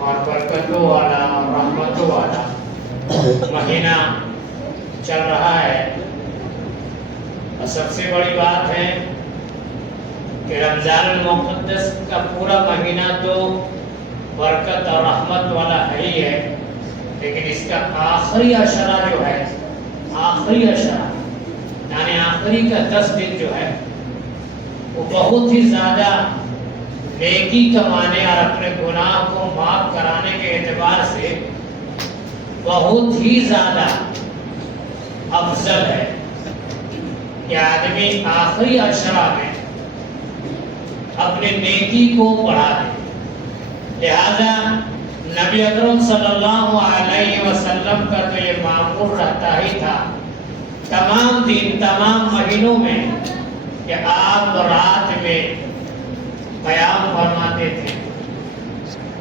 اور برکتوں والا اور رحمتوں والا مہینہ چل رہا ہے، اور سب سے بڑی بات ہے کہ رمضان المقدس کا پورا مہینہ تو برکت اور رحمت والا ہے ہی ہے، لیکن اس کا آخری عشرہ جو ہے، آخری عشرہ یعنی آخری کا 10 دن جو ہے وہ بہت ہی زیادہ نیکی کمانے اور اپنے گناہ کو معاف کرانے کے اعتبار سے بہت ہی زیادہ افضل ہے کہ آدمی آخری عشرہ میں اپنے نیکی کو بڑھا دے۔ لہذا نبی اکرم صلی اللہ علیہ وسلم کا تو یہ معمول رہتا ہی تھا تمام دن، تمام مہینوں میں، کہ آپ رات میں قیام فرماتے تھے،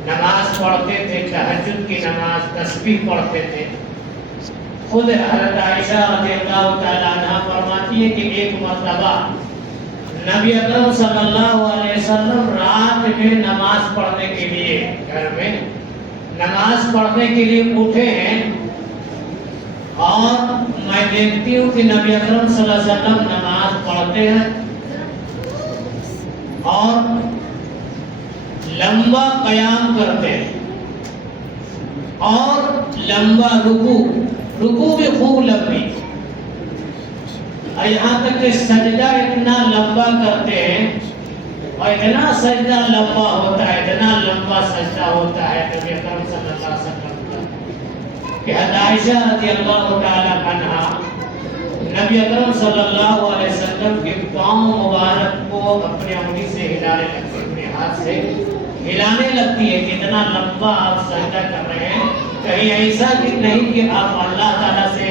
نماز پڑھتے تھے، تہجد کی نماز، تسبیح پڑھتے تھے۔ خود حضرت عائشہ رضی اللہ تعالیٰ عنہ فرماتی ہے کہ ایک مرتبہ نبی اکرم صلی اللہ علیہ وسلم رات میں نماز پڑھنے کے لیے، گھر میں نماز پڑھنے کے لیے اٹھے ہیں، اور میں دیکھتی ہوں کہ نبی اکرم صلی اللہ علیہ وسلم نماز پڑھتے ہیں اور لمبا قیام کرتے ہیں اور لمبا رکوع بھی خوب لمبی، اور یہاں تک کہ سجدہ اتنا لمبا کرتے ہیں، اور اتنا سجدہ لمبا ہوتا ہے، اتنا لمبا سجدہ ہوتا ہے نبی اکرم صلی اللہ علیہ وسلم کا، کہ حضرت عائشہ رضی اللہ تعالیٰ عنہا نبی اکرم صلی اللہ علیہ وسلم کے پاؤں مبارک کو اپنے انگلی سے ہلانے لگتی، اپنے ہاتھ سے ہلانے لگتی ہے کہ اتنا لمبا آپ سجدہ کر رہے ہیں، کہیں ایسا کہ نہیں کہ آپ اللہ تعالیٰ سے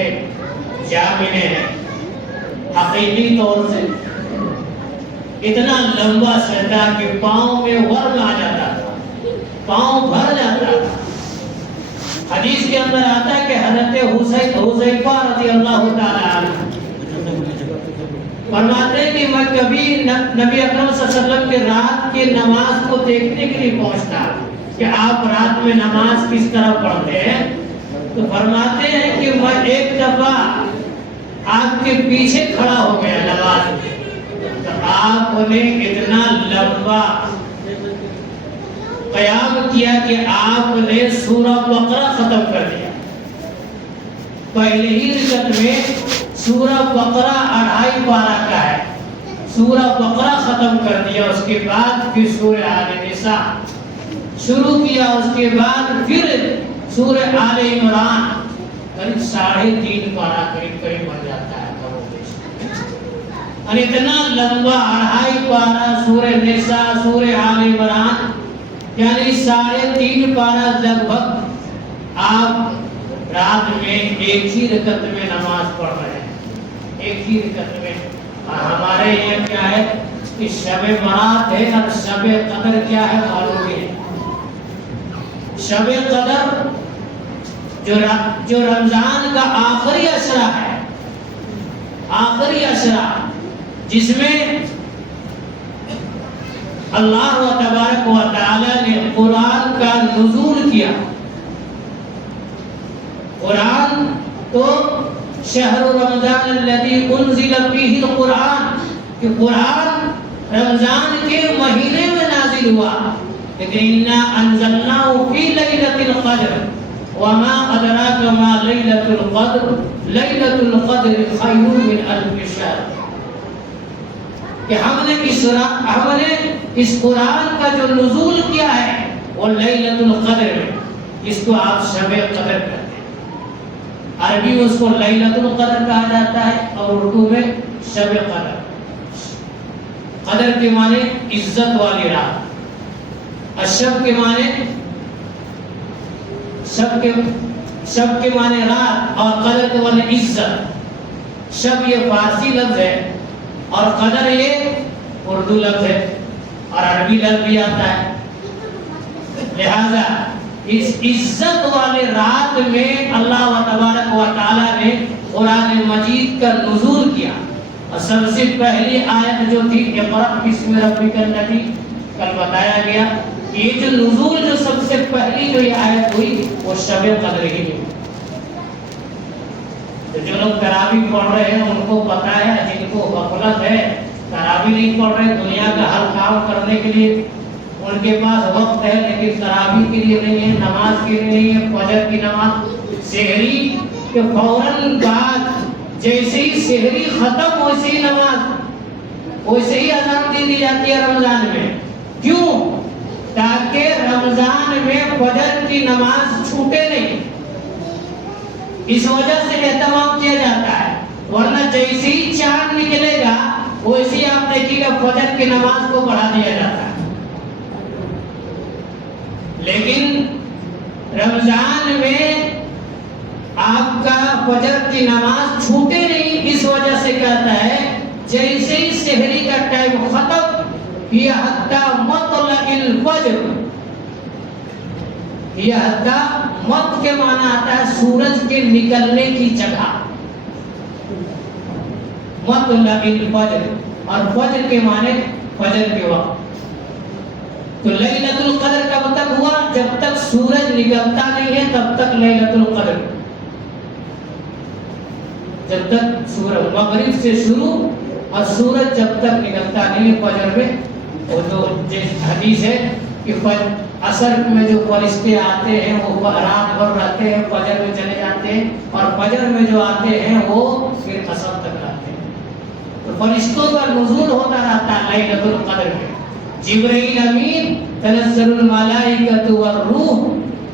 جا ملے ہیں حقیقی طور سے۔ اتنا لمبا سجدہ کہ پاؤں میں ورم آ جاتا تھا، پاؤں بھر جاتا تھا۔ حدیث کے اندر آتا ہے کہ حضرت حذیفہ رضی اللہ تعالیٰ عنہ فرماتے ہیں کہ میں کبھی نبی اکرم صلی اللہ علیہ وسلم کے رات کی نماز کو دیکھنے کے لیے پہنچتا کہ آپ رات میں نماز کس طرح پڑھتے ہیں، تو فرماتے ہیں کہ میں ایک دفعہ آپ کے پیچھے کھڑا ہو گیا نماز میں، تو آپ نے اتنا لمبا قیام کیا کہ آپ نے سورہ بقرہ ختم کر دیا۔ پہلے ہی رکعت میں سورہ بقرہ 2.5 پارہ کا ہے، سورہ بقرہ ختم کر دیا، اس کے بعد پھر سورہ آل نساء شروع کیا، اس کے بعد پھر سورہ آل عمران، قریب 3.5 پارہ قریب بن جاتا ہے۔ اور اتنا لمبا 2.5 پارہ سورہ نساء، سورہ آل عمران، یعنی 3.5 پارہ لگ بھگ آپ رات میں ایک ہی رکعت میں نماز پڑھ رہے ہیں، ایک ہی رکعت میں۔ ہمارے یہ کیا ہے کہ شب برات ہے، اور شب قدر کیا ہے معلوم ہے۔ شب قدر جو رمضان کا آخری عشرہ ہے، آخری عشرہ جس میں اللہ تبارک و تعالی نے قرآن کا نزول کیا۔ قرآن تو شہر رمضان الذی انزل فیہ القرآن، کہ قرآن رمضان کے مہینے میں نازل ہوا، لیکن انا انزلناہ فی لیلۃ القدر وما ادراک ما لیلۃ القدر لیلۃ القدر خیر من الف شہر، کہ ہم نے اس قرآن کا جو نزول کیا ہے وہ لیلۃ القدر میں، جس کو آپ شب قدر کہتے ہیں، عربی میں اس کو لیلۃ القدر کہا جاتا ہے، اور اردو میں شب قدر۔ قدر کے معنی عزت والی رات، الشب کے معنی شب کے معنی رات، اور قدر کے معنی عزت۔ شب یہ فارسی لفظ ہے، اور قدر یہ اردو لفظ ہے، اور عربی لفظ بھی آتا ہے۔ لہذا اس عزت والے رات میں اللہ تبارک و تعالیٰ نے قرآن مجید کا نزول کیا، اور سب سے پہلی آیت جو تھی اقرأ بسم ربک الذی، کل بتایا گیا یہ جو نزول جو سب سے پہلی پہلی جو یہ آیت ہوئی وہ شب قدر ہی ہوئی. تو جو لوگ تراویح پڑھ رہے ہیں ان کو پتا ہے، جن کو غفلت ہے تراویح نہیں پڑھ رہے، دنیا کا ہر کام کرنے کے لیے ان کے پاس وقت ہے لیکن تراویح کے لیے نہیں ہے، نماز کے لیے نہیں ہے. فجر کی نماز سحری کے فوراً بعد جیسے ہی سحری ختم ویسے ہی نماز، ویسے ہی اذان دے دی جاتی ہے رمضان میں. کیوں؟ تاکہ رمضان میں فجر کی نماز چھوٹے نہیں، اس وجہ سے اہتمام کیا جاتا ہے. ورنہ جیسے ہی چاند نکلے گا ویسے ہی آپ دیکھیے گا فجر کی نماز کو بڑھا دیا جاتا ہے. لیکن رمضان میں آپ کا فجر کی نماز چھوٹے نہیں، اس وجہ سے کہتا ہے جیسے ہی سحری کا ٹائم ختم یہ حتی مطلع الفجر، یہ حتی مت کے معنی آتا ہے سورج کے نکلنے کی جگہ، مطلع الفجر، اور فجر کے معنی فجر کے وقت. تو لیلۃ القدر کب تک ہوا؟ جب تک سورج نکلتا نہیں ہے تب تک لیلۃ القدر. جب تک سورج مغرب سے شروع اور سورج جب تک نکلتا نہیں ہے فجر میں. وہ جو حدیث ہے کہ عصر میں جو فرشتے آتے ہیں وہ رات بھر رہتے ہیں، فجر میں چلے جاتے ہیں، اور فجر میں جو آتے ہیں وہ پھر عصر تک رہتے ہیں. تو فرشتوں کا نزول ہوتا رہتا ہے لیلۃ القدر میں. جبرائیل امین تنزل الملائکۃ والروح،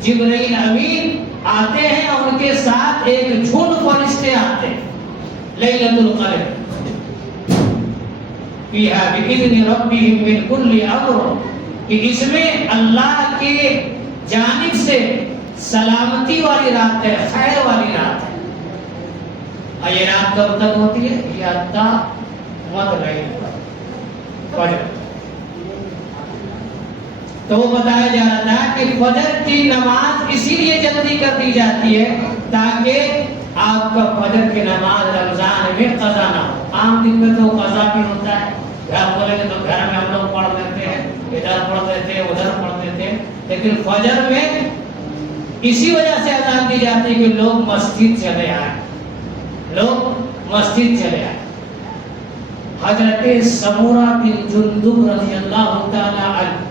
جبرائیل امین آتے ہیں اور ان کے ساتھ ایک جھنڈ فرشتے آتے ہیں لیلۃ القدر. فیہا بإذن ربہم من کل امر، کہ اس میں اللہ کے جانب سے سلامتی والی رات ہے، خیر والی رات ہے. اور یہ رات کب تک ہوتی ہے؟ یہ حتی مطلع فجر. تو وہ بتایا جا رہا تھا کہ فجر کی نماز اسی لیے جلدی کر دی جاتی ہے تاکہ آپ کا فجر کی نماز رمضان میں قضا نہ ہو. عام دن میں تو قضا بھی ہوتا ہے، گھر بولے تو گھر میں ہم لوگ پڑھ لیتے ہیں، ادھر پڑھ لیتے ہیں ادھر پڑھ لیتے ہیں. لیکن فجر میں اسی وجہ سے اذان دی جاتی ہے کہ لوگ مسجد چلے آئے، لوگ مسجد چلے آئے. حضرت سمورہ بن جندب رضی اللہ تعالی عنہ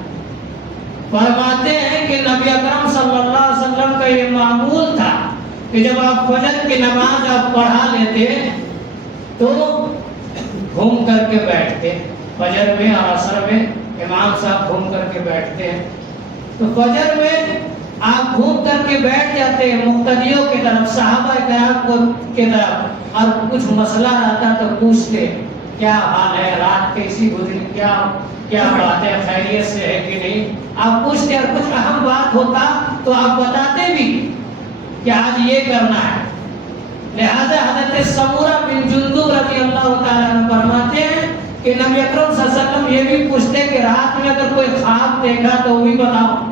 فرماتے ہیں کہ نبی اکرم صلی اللہ علیہ وسلم کا یہ معمول تھا کہ جب آپ فجر کی نماز آپ پڑھا لیتے تو گھوم کر کے بیٹھتے. فجر میں اور عصر میں امام صاحب گھوم کر کے بیٹھتے ہیں. تو فجر میں آپ گھوم کر کے بیٹھ جاتے ہیں مقتدیوں کی طرف، صحابہ کرام کی طرف، اور کچھ مسئلہ رہتا تو پوچھتے کیا حال ہے، رات کیسی گزری، کیا بات ہے، خیریت سے ہے کہ نہیں. آپ پوچھتے اور کچھ اہم بات ہوتا تو آپ بتاتے بھی کہ آج یہ کرنا ہے. لہذا حضرت سمورہ بن جندب رضی اللہ تعالیٰ عنہ فرماتے ہیں کہ نبی اکرم صلی اللہ علیہ وسلم یہ بھی پوچھتے کہ رات میں اگر کوئی خواب دیکھا تو وہ بھی بتاؤ،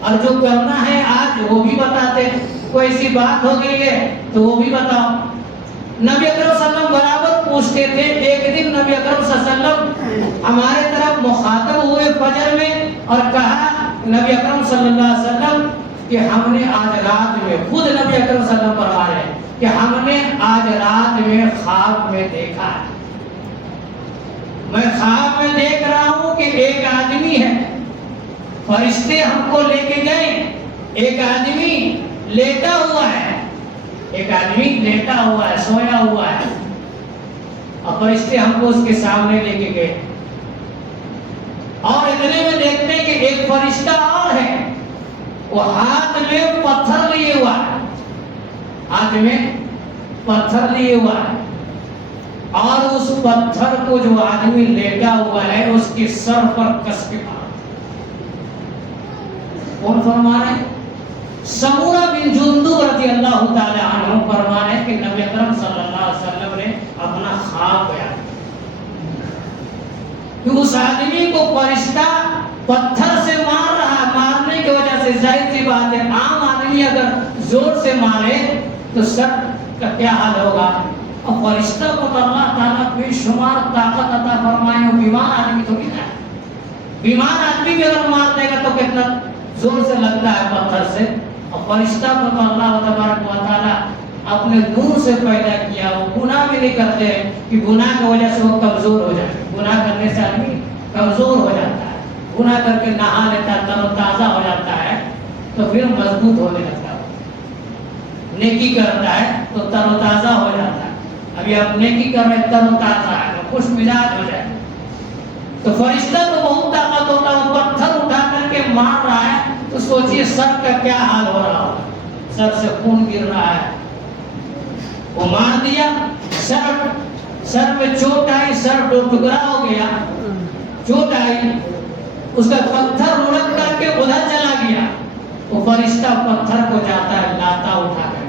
اور جو کرنا ہے آج وہ بھی بتاتے. کوئی ایسی بات ہو گئی ہے تو وہ بھی بتاؤ. نبی اکرم صلی اللہ علیہ وسلم برابر پوچھتے تھے. ایک دن نبی اکرم صلی اللہ علیہ وسلم ہمارے طرف مخاطب ہوئے فجر میں اور کہا نبی اکرم صلی اللہ علیہ وسلم کہ ہم نے آج رات میں، خود نبی اکرم صلی اللہ علیہ وسلم فرما رہے ہیں کہ ہم نے آج رات میں خواب میں دیکھا ہے. میں خواب میں دیکھ رہا ہوں کہ ایک آدمی ہے، فرشتے ہم کو لے کے گئے، ایک آدمی لیٹا ہوا ہے، ایک آدمی لیٹا ہوا ہے، سویا ہوا ہے، اور فرشتے ہم کو اس کے سامنے لے کے گئے. اور اتنے میں دیکھتے ہیں کہ ایک فرشتہ اور ہے، وہ ہاتھ میں پتھر لیے ہوا ہے، ہاتھ میں پتھر لیے ہوا ہے، اور اس پتھر کو جو آدمی لیٹا ہوا ہے اس کے سر پر کس کے مارا. کون فرما رہے ہیں؟ سمورہ بن جندب رضی اللہ تعالی عنہ فرما رہے ہیں کہ نبی اکرم صلی اللہ علیہ وسلم نے اپنا خواب بیان کہ اس آدمی کو فرشتہ پتھر سے مار رہا. مارنے کی وجہ سے ظاہر سی بات ہے عام آدمی اگر زور سے مارے تو سر کا کیا حال ہوگا، اور فرشتہ کو تو اللہ تعالیٰ بے شمار طاقت عطا فرمائے. وہ بیمار آدمی تو نہیں ہے، بیمار آدمی بھی اگر مار دے گا تو کتنا زور سے لگتا ہے پتھر سے، اور فرشتہ کو تو اللہ تبارک و تعالیٰ اپنے نور سے پیدا کیا، وہ گناہ بھی نہیں کرتے کہ گناہ کی وجہ سے وہ کمزور ہو جائے۔ گناہ کرنے سے آدمی کمزور ہو جاتا ہے، گناہ کر کے نہا لیتا ہے، تر و تازہ ہو جاتا ہے تو پھر مضبوط ہونے لگتا ہے، نیکی کرتا ہے تو تر و تازہ ہو جاتا ہے۔ ابھی آپ نیکی کر رہے تر و تازہ ہے، خوش مزاج ہو جائے۔ تو فرشتہ تو بہت طاقت ہوتا ہے، وہ پتھر اٹھا کر کے مار رہا ہے تو سوچئے سر کا کیا حال ہو رہا ہوگا، سر سے خون گر رہا ہے۔ وہ مار دیا، سر میں چوٹ آئی، سر دو ٹکڑا ہو گیا، چوٹ آئی، اس کا پتھر لڑک کر کے ادھر چلا گیا۔ وہ فرشتہ پتھر کو جاتا ہے لاتا اٹھا کر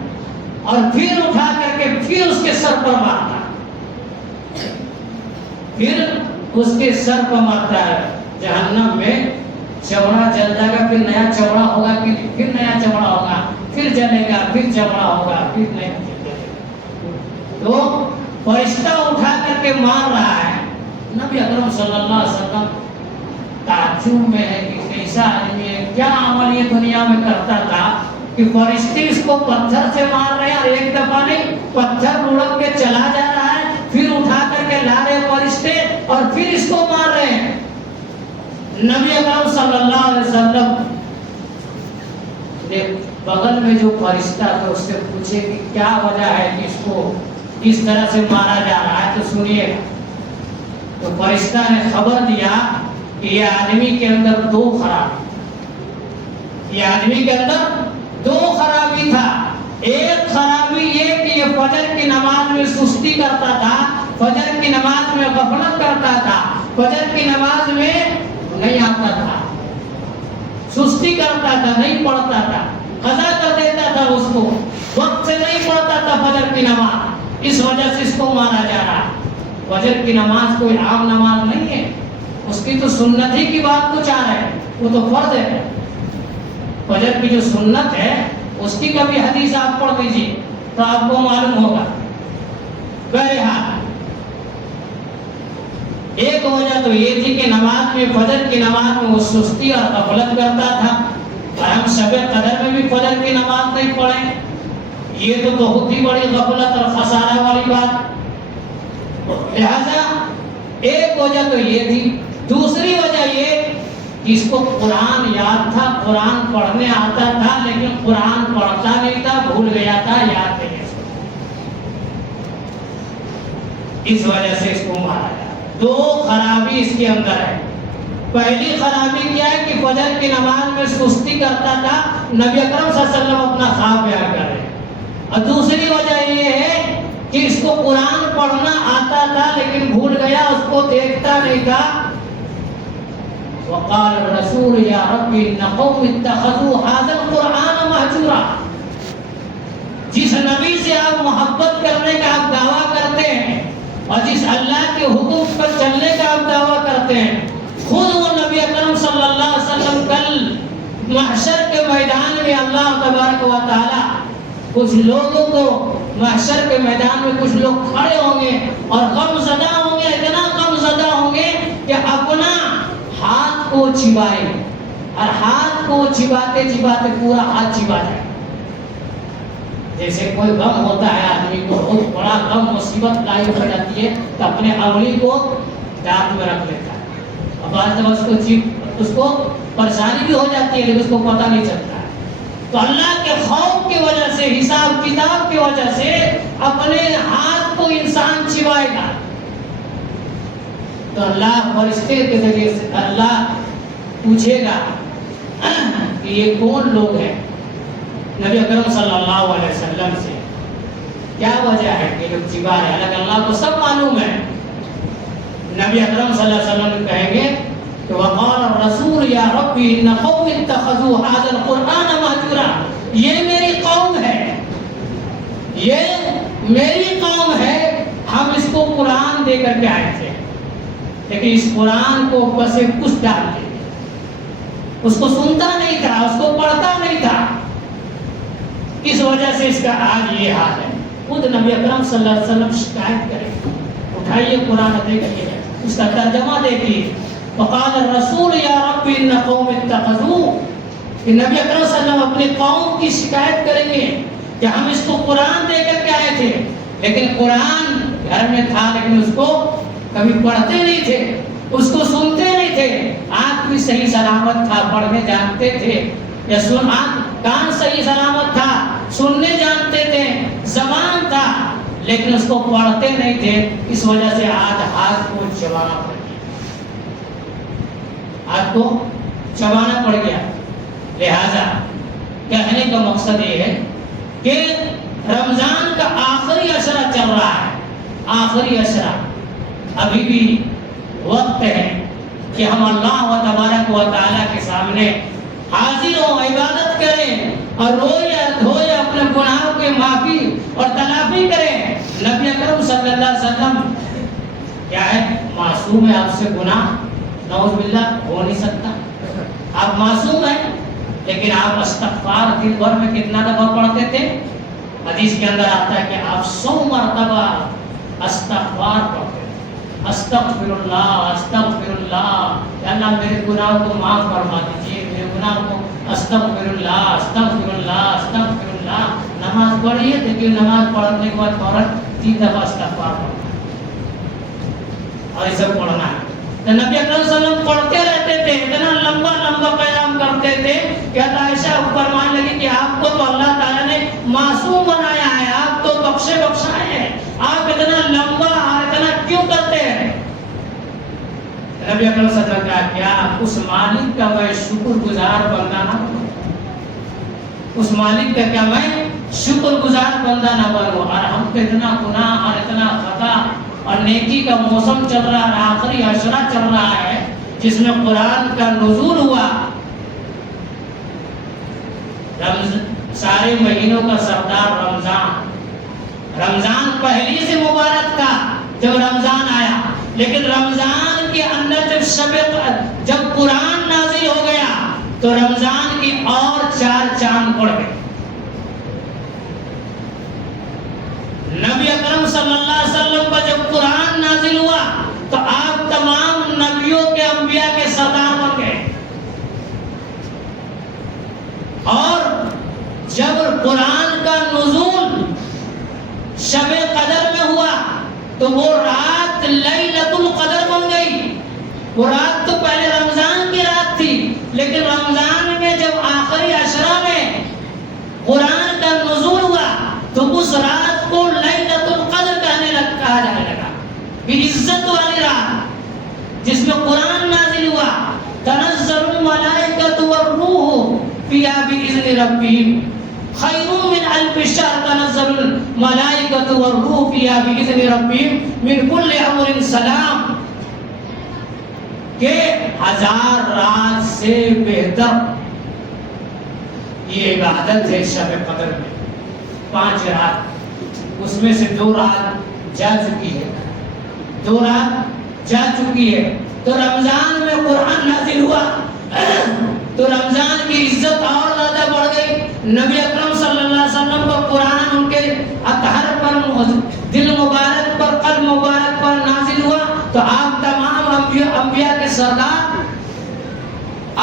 اور پھر اٹھا کر کے پھر اس کے سر پر مارتا ہے، پھر اس کے سر پر مارتا ہے۔ جہنم میں چمڑا جل جائے گا، پھر نیا چمڑا ہوگا، پھر نیا چمڑا ہوگا، پھر جلے گا، پھر چمڑا ہوگا، پھر نیا جلے گا۔ تو فرشتہ اٹھا کر کے مار رہا ہے۔ نبی اکرم صلی اللہ علیہ وسلم تعجب میں ہے کہ کیسا آدمی ہے، کیا عمل یہ دنیا میں کرتا تھا کہ فرشتے اس کو پتھر سے مار رہے ہیں، اور ایک دفعہ نہیں، پتھر لڑک کے چلا جا رہا ہے، پھر اٹھا کر کے لا رہے فرشتے اور پھر اس کو مار رہے ہیں۔ نبی اکرم صلی اللہ علیہ وسلم نے بغل میں جو فرشتہ تھا اس سے پوچھے کہ کیا وجہ ہے کہ اس کو اس طرح سے مارا جا رہا ہے، تو سنیے گا۔ تو فرشتہ نے خبر دیا کہ یہ آدمی کے اندر دو خرابی، یہ آدمی کے اندر دو خرابی تھا۔ ایک خرابی یہ کہ یہ فجر کی نماز میں سستی کرتا تھا، فجر کی نماز میں غفلت کرتا تھا، فجر کی نماز میں نہیں آتا تھا، سستی کرتا تھا، نہیں پڑھتا تھا، قضا کر دیتا تھا، اس کو وقت سے نہیں پڑھتا تھا فجر کی نماز، اس وجہ سے اس کو مارا جا رہا ہے۔ فجر کی نماز کوئی عام نماز نہیں ہے، اس کی تو سنت ہی کی بات کچھ آ رہا ہے، وہ تو فرض ہے۔ فجر کی جو سنت ہے اس کی کبھی حدیث آپ پڑھ دیجیے تو آپ کو معلوم ہوگا۔ بہرحال ایک وجہ تو یہ تھی کہ نماز میں، فجر کی نماز میں وہ سستی اور غفلت کرتا تھا، اور ہم شب قدر میں بھی فجر کی نماز نہیں پڑھیں، یہ تو بہت ہی بڑی غفلت اور خسارہ والی بات۔ لہذا ایک وجہ تو یہ تھی، دوسری وجہ یہ کہ اس کو قرآن یاد تھا، قرآن پڑھنے آتا تھا، لیکن قرآن پڑھتا نہیں تھا، بھول گیا تھا، یاد نہیں ہے، اس وجہ سے اس کو مارا گیا۔ دو خرابی اس کے اندر ہے۔ پہلی خرابی کیا ہے کہ فجر کی نماز میں سستی کرتا تھا، نبی اکرم صلی اللہ علیہ وسلم اپنا خواب بیان کر رہے ہیں، اور دوسری وجہ یہ ہے کہ اس کو قرآن پڑھنا آتا تھا لیکن بھول گیا، اس کو دیکھتا نہیں تھا۔ وقال الرسول یا رب ان قوم اتخذوا هذا القرآن مہجورا۔ جس نبی سے آپ محبت کرنے کا آپ دعویٰ کرتے ہیں اور جس اللہ کے حکم پر چلنے کا آپ دعویٰ کرتے ہیں، خود وہ نبی اکرم صلی اللہ علیہ وسلم کل محشر کے میدان میں اللہ تبارک و تعالی کچھ لوگوں کو، محشر کے میدان میں کچھ لوگ کھڑے ہوں گے اور غم زدہ ہوں گے، اتنا غم زدہ ہوں گے کہ اپنا ہاتھ کو چبائیں گے، اور ہاتھ کو چباتے چباتے پورا ہاتھ چبا جائے۔ جیسے کوئی غم ہوتا ہے آدمی کو، بہت بڑا غم مصیبت لاحق ہو جاتی ہے تو اپنے انگلی کو دانت میں رکھ لیتا ہے، اور بعض دفعہ اس کو پریشانی بھی ہو جاتی ہے لیکن اس کو پتہ نہیں چلتا ہے۔ تو اللہ کے خوف کی وجہ سے، حساب کتاب کی وجہ سے اپنے ہاتھ کو انسان چبائے گا، تو اللہ فرشتے کے ذریعے سے اللہ پوچھے گا کہ یہ کون لوگ ہیں؟ نبی اکرم صلی اللہ علیہ وسلم سے کیا وجہ ہے کہ لوگ چبا رہے ہیں؟ حالانکہ اللہ کو سب معلوم ہے۔ نبی اکرم صلی اللہ علیہ وسلم کہیں گے کہ وقال الرسول یا ربی ان قوم اتخذوا هذا القرآن مہجورا، یہ میری قوم ہے، یہ میری قوم ہے، ہم اس کو قرآن دے کر کے آئے تھے لیکن اس قرآن کو اوپر سے کچھ ڈال دیا، اس کو سنتا نہیں تھا، اس کو پڑھتا نہیں تھا، اس وجہ سے اس کا آج یہ حال ہے۔ خود نبی اکرم صلی اللہ علیہ وسلم شکایت کریں، اٹھائیے قرآن دیکھیے، اس کا ترجمہ دیکھیے۔ وقال الرسول یا رب ان قوم اتخذوا، کہ نبی اکرم صلی اللہ علیہ وسلم اپنی قوم کی شکایت کریں گے کہ ہم اس کو قرآن دے کر کے آئے تھے، لیکن قرآن گھر میں تھا لیکن اس کو کبھی پڑھتے نہیں تھے، اس کو سنتے نہیں تھے۔ آنکھ بھی صحیح سلامت تھا، پڑھنے جانتے تھے، یا کان صحیح سلامت تھا، سننے جانتے تھے، زبان تھا، لیکن اس کو پڑھتے نہیں تھے۔ اس وجہ سے آج ہاتھ کو چبانا پڑ گیا، ہاتھ کو چبانا پڑ گیا۔ لہذا کہنے کا مقصد یہ ہے کہ رمضان کا آخری عشرہ چل رہا ہے، آخری عشرہ، ابھی بھی وقت ہے کہ ہم اللہ و تبارک و تعالیٰ کے سامنے حاضر ہوں، عبادت کریں اور روئے دھوئے اپنے گناہوں کے معافی اور تلافی کریں۔ نبی اکرم صلی اللہ علیہ وسلم کیا ہے، معصوم ہے، آپ سے گناہ نعوذ باللہ ہو نہیں سکتا، آپ معصوم ہیں، لیکن آپ استغفار دن بھر میں کتنا دفعہ پڑھتے تھے؟ حدیث کے اندر آتا ہے کہ آپ 100 مرتبہ استغفار پڑھتے تھے، استغفر اللہ استغفر اللہ، کہ اللہ میرے گناہوں کو معاف فرما دیجیے، میرے گناہوں کو استغفر اللہ استغفر اللہ استغفر اللہ۔ نماز پڑھیے، دیکھیے نماز پڑھنے کے بعد فوراً 3 دفعہ استغفار پڑھنا اور یہ سب پڑھنا ہے۔ تو نبی اکرم صلی اللہ علیہ وسلم پڑھتے رہتے تھے، اتنا لمبا لمبا قیام کرتے تھے کہ عائشہ فرمانے لگی کہ آپ کو تو اللہ تعالیٰ نے معصوم بنایا ہے، آپ تو بخشے بخشائے ہیں، آپ اتنا لمبا اور اتنا کیوں کرتے ہیں؟ نبی اکرم صلی اللہ علیہ وسلم کا کیا اس مالک کا میں شکر گزار بندہ نہ بنوں، اس مالک کا کیا میں شکر گزار بندہ نہ بنوں؟ اور ہم پہ اتنا گناہ اور اتنا خطا، اور نیکی کا موسم چل رہا ہے، آخری عشرہ چل رہا ہے جس میں قرآن کا نزول ہوا۔ سارے مہینوں کا سردار رمضان، رمضان پہلی سے مبارک تھا جب رمضان آیا، لیکن رمضان کے اندر جب قرآن نازل ہو گیا تو رمضان کی اور 4 چاند پڑ گئے۔ نبی اکرم صلی اللہ علیہ وسلم پر جب قرآن نازل ہوا تو آپ تمام نبیوں کے انبیاء کے سردار بن گئے، اور جب قرآن کا نزول شب قدر میں ہوا تو وہ رات لیلۃ القدر بن گئی۔ وہ رات تو پہلے رمضان کی رات تھی، لیکن رمضان میں جب آخری عشرہ میں قرآن کا نزول ہوا تو اس رات کو لیلۃ القدر کہا جانے لگا، عزت والی رات جس میں قرآن نازل ہوا۔ تنزل الملائکۃ والروح فیہا بإذن ربہم خیر من الف شہر، تنزل الملائکۃ والروح فیہا بإذن ربہم من کل امر سلام، کہ 1000 رات سے بہتر یہ عبادت ہے شب قدر میں۔ 5 رات، اس میں سے 2 رات جا چکی ہے، 2 رات جا چکی ہے۔ تو رمضان میں قرآن نازل ہوا تو رمضان کی عزت اور زیادہ بڑھ گئی۔ نبی اکرم صلی اللہ علیہ وسلم کو قرآن ان کے اطہر پر، دل مبارک پر، قلب مبارک پر نازل ہوا تو آپ تمام انبیاء کے سردار،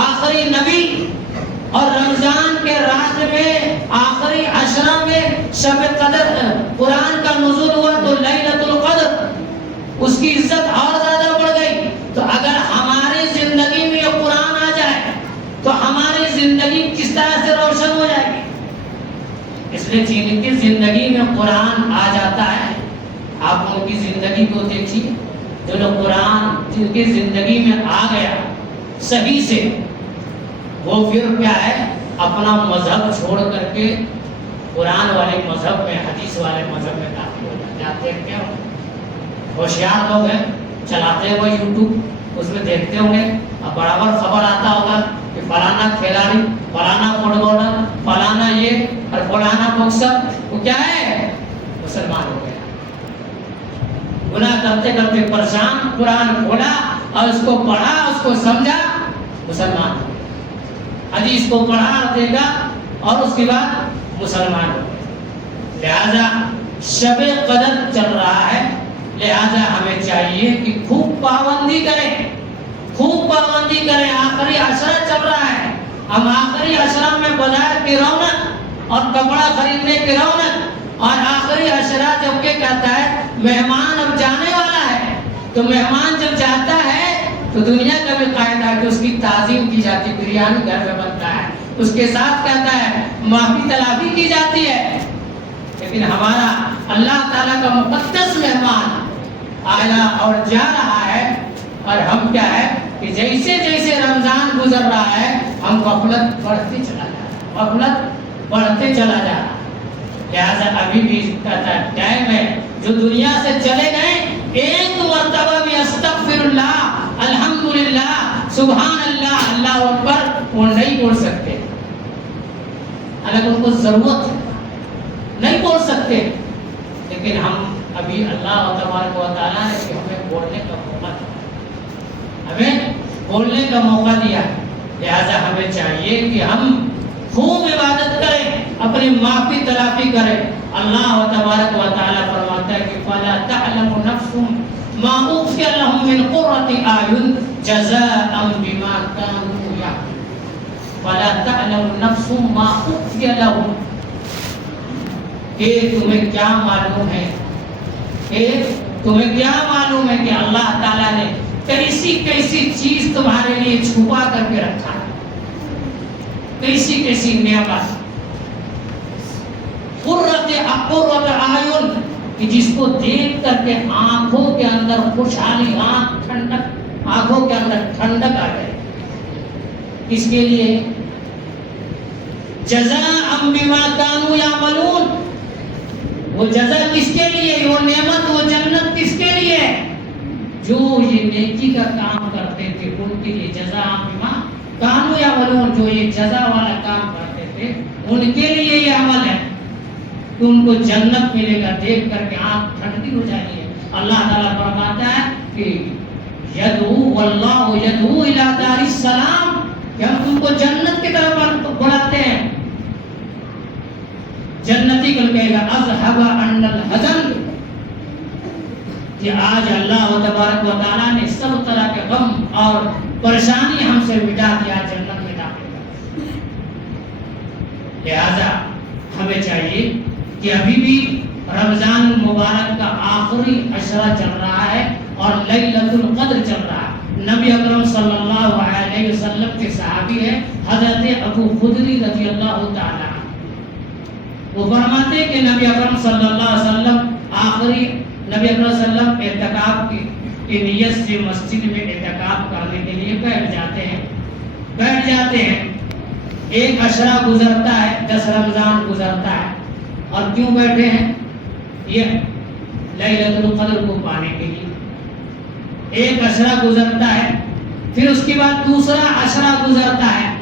آخری نبی، اور رمضان کے رات میں آخری عشرہ میں شب قدر قرآن کا نزول ہوا تو لیلۃ القدر، اس کی عزت اور زیادہ بڑھ گئی۔ تو اگر ہماری زندگی میں یہ قرآن آ جائے تو ہماری زندگی کس طرح سے روشن ہو جائے گی؟ اس لیے جن کی زندگی میں قرآن آ جاتا ہے، آپ ان کی زندگی کو دیکھیے، جو لوگ قرآن جن کی زندگی میں آ گیا صحیح سے، وہ پھر کیا ہے، اپنا مذہب چھوڑ کر کے قرآن والے مذہب میں، حدیث والے مذہب میں داخل ہو جاتے ہیں۔ آپ دیکھتے ہو ہوشیار لوگ ہیں، چلاتے ہوئے یوٹیوب، اس میں دیکھتے ہوں گے، اب برابر خبر آتا ہوگا کہ فلانا کھلاڑی، فلانا فٹ بالر، فلانا یہ اور فلانا باکسر، وہ کیا ہے، مسلمان ہو گیا، گناہ کرتے کرتے پریشان، قرآن کھولا اور اس کو پڑھا، اس کو سمجھا، مسلمان ہو گیا، حدیث کو پڑھا دیکھا اور اس کے بعد مسلمان ہو گئے۔ لہذا شب قدر چل رہا ہے، لہذا ہمیں چاہیے کہ خوب پابندی کریں، خوب پابندی کریں۔ آخری عشرہ چل رہا ہے، ہم آخری آخری عشرہ میں بازار کی رونق اور کپڑا خریدنے کی رونق، اور آخری عشرہ جب کہ کہتا ہے مہمان اب جانے والا ہے، تو مہمان جب جاتا ہے تو دنیا کا بھی قاعدہ ہے کہ اس کی تعظیم کی جاتی ہے، بریانی گھر میں بنتا ہے، اس کے ساتھ کہتا ہے معافی تلافی کی جاتی ہے۔ لیکن ہمارا اللہ تعالیٰ کا مقدس مہمان آیا اور جا رہا ہے، اور ہم کیا ہے کہ جیسے جیسے رمضان گزر رہا ہے ہم غفلت بڑھتے چلا جا رہا ہے، غفلت بڑھتے چلا جا رہا ہے۔ لہٰذا ابھی بھی کہتا ہے ٹائم ہے، جو دنیا سے چلے گئے ایک مرتبہ بھی استغفر اللہ، الحمدللہ، سبحان اللہ، اللہ اکبر وہ نہیں بول سکتے، اگر ان کو ضرورت ہے نہیں بول سکتے، لیکن ہم ابھی اللہ تبارک و تعالیٰ نے کہ ہمیں بولنے کا موقع دیا، ہمیں بولنے کا موقع دیا، لہذا ہمیں چاہیے کہ ہم خوب عبادت کریں، اپنی معافی تلافی کریں۔ اللہ تبارک و تعالیٰ فرماتا ہے کہ فَلَا تَعْلَمُ نَفْسٌ مَا أُخْفِيَ لَهُم مِّن قُرَّةِ أَعْيُنٍ جَزَاءً بِمَا كَانُوا يَعْمَلُونَ فَلَا تَعْلَمُ نَفْسٌ مَا أُخْفِيَ لَهُم، کہ تمہیں کیا معلوم ہے، کہ تمہیں کیا معلوم ہے کہ اللہ تعالیٰ نے کیسی کیسی چیز تمہارے لیے چھپا کر کے رکھا ہے، کیسی کیسی نعمت، قرۃ اعین، کہ جس کو دیکھ کر کے آنکھوں کے اندر خوشحالی، آنکھوں کے اندر ٹھنڈک آ گئے، اس کے لیے جزاء بما كانوا يعملون، وہ جزا کس کے لیے، وہ نعمت، وہ جنت کس کے لیے، جو یہ نیکی کا کام کرتے تھے ان کے لیے جزاء بما كانوا يعملون، جو یہ جزا والا کام کرتے تھے ان کے لیے یہ عمل ہے کہ ان کو جنت ملے گا، دیکھ کر کے آنکھ ٹھنڈی ہو جائے گی۔ اللہ تعالیٰ فرماتا ہے کہ یدعو واللہ یدعو الی دار السلام، کہ ہم تم کو جنت کی طرف بلاتے ہیں۔ جنتی کل کہے گا اذهب عنا الحزن، کہ آج اللہ تبارک و تعالیٰ نے سب طرح کے غم اور پریشانی ہم سے مٹا دیا، جنت میں داخل کر۔ لہذا ہمیں چاہیے کہ ابھی بھی رمضان مبارک کا آخری عشرہ چل رہا ہے اور لیلۃ القدر چل رہا ہے۔ نبی اکرم صلی اللہ علیہ وسلم کے صحابی ہیں حضرت ابو خدری رضی اللہ تعالیٰ، وہ فرماتے ہیں کہ نبی اکرم صلی اللہ علیہ وسلم نبی اکرم صلی اللہ علیہ وسلم اعتکاف کی نیت سے مسجد میں اعتکاف کرنے کے لیے بیٹھ جاتے ہیں۔ ایک عشرہ گزرتا ہے، 10 رمضان گزرتا ہے، اور کیوں بیٹھے ہیں؟ یہ لیلۃ القدر کو پانے کے لیے۔ ایک عشرہ گزرتا ہے، پھر اس کے بعد دوسرا عشرہ گزرتا ہے،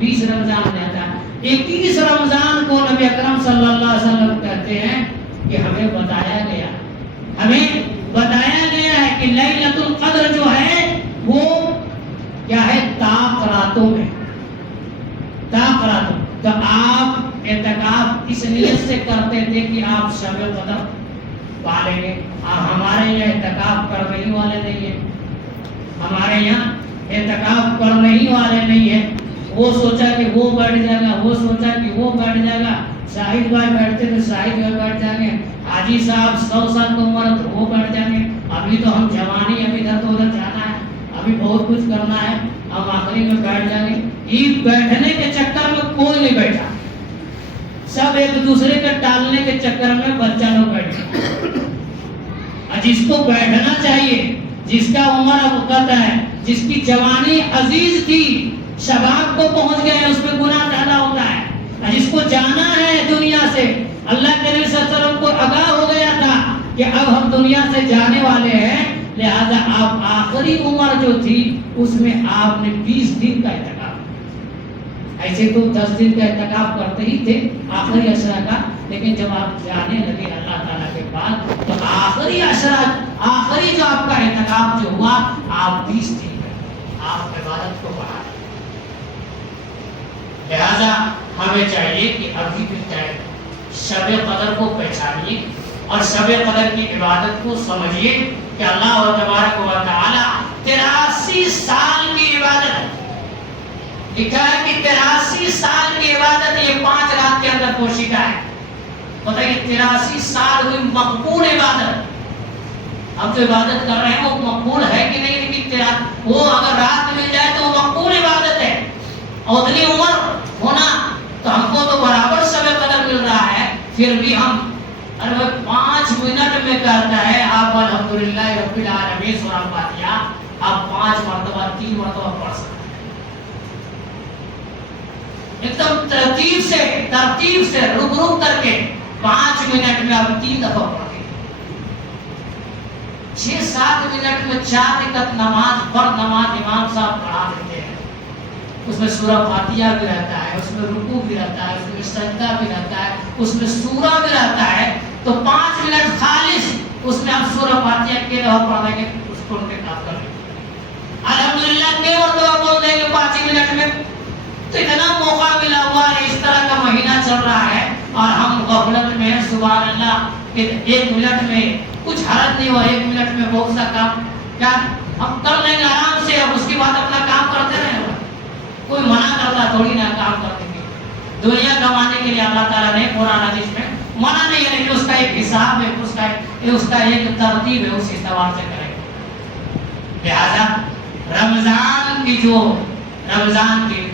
20 رمضان رہتا ہے۔ 21 رمضان کو نبی اکرم صلی اللہ علیہ وسلم کہتے ہیں کہ ہمیں بتایا گیا ہے کہ لیلۃ القدر جو ہے وہ کیا ہے، طاق راتوں میں، طاق راتوں۔ تو آپ اعتکاف اس نیت سے کرتے تھے کہ آپ شب قدر پالیں گے، اور ہمارے یہاں اعتکاف کرنے ہی والے نہیں ہیں، ہمارے یہاں اعتکاف کرنے ہی والے نہیں ہیں۔ وہ سوچا کہ وہ بیٹھ جائے گا، وہ سوچا کہ وہ بیٹھ جائے گا، شاہد بھائی بیٹھتے تو شاہد بھائی بیٹھ جائیں گے، حاجی صاحب 100 سال کی عمر تو وہ بیٹھ جائیں گے، ابھی تو ہم جوانی، ابھی ادھر تو ادھر جانا ہے، ابھی بہت کچھ کرنا ہے، ہم آخری میں بیٹھ جائیں گے۔ عید بیٹھنے کے چکر میں کوئی نہیں بیٹھا، سب ایک دوسرے کے ٹالنے کے چکر میں بچہ لوگ بیٹھے۔ جس کو بیٹھنا چاہیے، جس کا عمر وقت ہے، جس کی جوانی عزیز تھی، شباب کو پہنچ گئے، اس میں گناہ زیادہ ہوتا ہے۔ جس کو جانا ہے دنیا سے، اللہ کے نبی صلی اللہ علیہ وسلم کو آگاہ ہو گیا تھا کہ اب ہم دنیا سے جانے والے ہیں، لہذا آپ آخری عمر جو تھی اس میں آپ نے 20 دن کا اعتکاف، ایسے تو 10 دن کا اعتکاف کرتے ہی تھے آخری عشرہ کا، لیکن جب آپ جانے لگے اللہ تعالیٰ کے بعد تو آخری عشرہ، آخری جو آپ کا اعتکاف جو ہوا، آپ 20 دن کا آپ عبادت کو بڑھا۔ لہذا ہمیں چاہیے کہ ابھی بھی شب قدر کو پہچانیے اور شب قدر کی عبادت کو سمجھیے کہ اللہ تبارک و تعالی 83 سال کی عبادت، لکھا ہے کہ 83 سال بتائیے 83 سال ہوئی مقبول عبادت. اب جو عبادت کر رہے ہیں وہ مقبول ہے کہ نہیں؟ لیکن وہ اگر رات مل جائے تو وہ مقبول عبادت ہے. اور اتنی عمر ہونا تو ہم کو تو برابر شب قدر مل رہا ہے، پھر بھی ہم ارے وہ 5 منٹ میں کرتا ہے آپ الحمدللہ رب العالمین سورہ فاتحہ آپ 5 مرتبہ 3 مرتبہ پڑھ سکتے ہیں. ایک دم ترتیب سے رک کر کے 5 منٹ میں آپ 3 دفعہ پڑھیں. 6-7 منٹ میں 4 رکعت نماز فرض نماز امام صاحب پڑھا دیتے ہیں. اس میں سورہ فاتحہ بھی رہتا ہے، اس میں رکوع بھی رہتا ہے، اس میں سجدہ بھی رہتا ہے، اس میں سورہ بھی رہتا ہے. تو 5 منٹ خالص اس میں آپ سورہ فاتحہ کے دفعہ پڑھ دیں گے، اس کو ان کے کام کر لیں گے. الحمدللہ کے مرتبہ بول دیں گے 5 منٹ میں. تو اتنا موقع ملا ہوا ہے، اس طرح کا مہینہ چل رہا ہے اور ہم غفلت میں ہیں. سبحان اللہ کہ 1 منٹ میں کچھ حرج نہیں ہوا، 1 منٹ میں بہت سا کام کیا ہم کر لیں گے آرام سے. اب اس کے بعد اپنا کام کرتے رہیں. کوئی منع کرتا تھوڑی نہ کام کرنے کے. دنیا کمانے کے لیے اللہ تعالیٰ نے قرآن حدیث میں منع نہیں ہے، لیکن اس کا ایک حساب ہے، اس کا ایک ترتیب ہے، اس اعتبار سے کریں. لہذا رمضان کی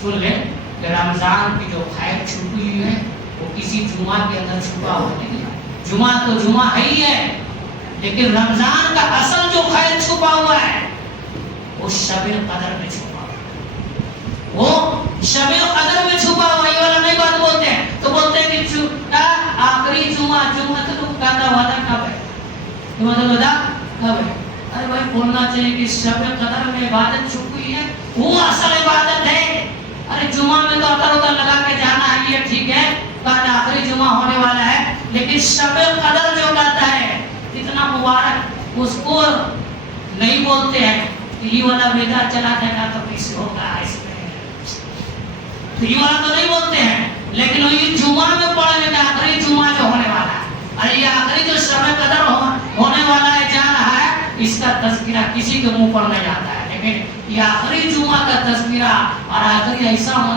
سن لیں کہ رمضان کی جو خیر چھپی ہوئی ہے وہ کسی جمعہ کے اندر چھپا ہوا نہیں ہے. جمعہ تو جمعہ ہے ہی ہے، لیکن رمضان کا اصل جو خیر چھپا ہوا ہے وہ شب قدر میں چھپا ہوا ہے. وہ شب قدر میں چھپا ہوا. یہ والا نہیں بات بولتے ہیں تو بولتے ہیں کہ آخری جمعہ کا وعدہ کب ہے؟ وعدہ کب ہے؟ ارے بھائی بولنا چاہیے کہ شب قدر میں عبادت چھپی ہے، وہ اصل عبادت ہے. ارے جمعہ میں تو ادھر لگا کے جانا ہے، یہ ٹھیک ہے، کل آخری جمعہ ہونے والا ہے. لیکن شب قدر جو کہتا ہے اتنا مبارک، اس کو نہیں بولتے ہیں. یہ والا بیٹا چلا جائے گا تو کیسے ہوگا، اس میں تو یہ والا تو نہیں بولتے ہیں. لیکن یہ جمعہ میں پڑھنے کا آخری جمعہ جو ہونے والا ہے، ارے یہ آخری جو شب قدر ہونے والا ہے جا رہا ہے، اس کا تذکرہ کسی کے منہ پر نہیں آتا ہے. لیکن یہ آخری جمعہ کا تذکرہ اور آخری ایسا ہونا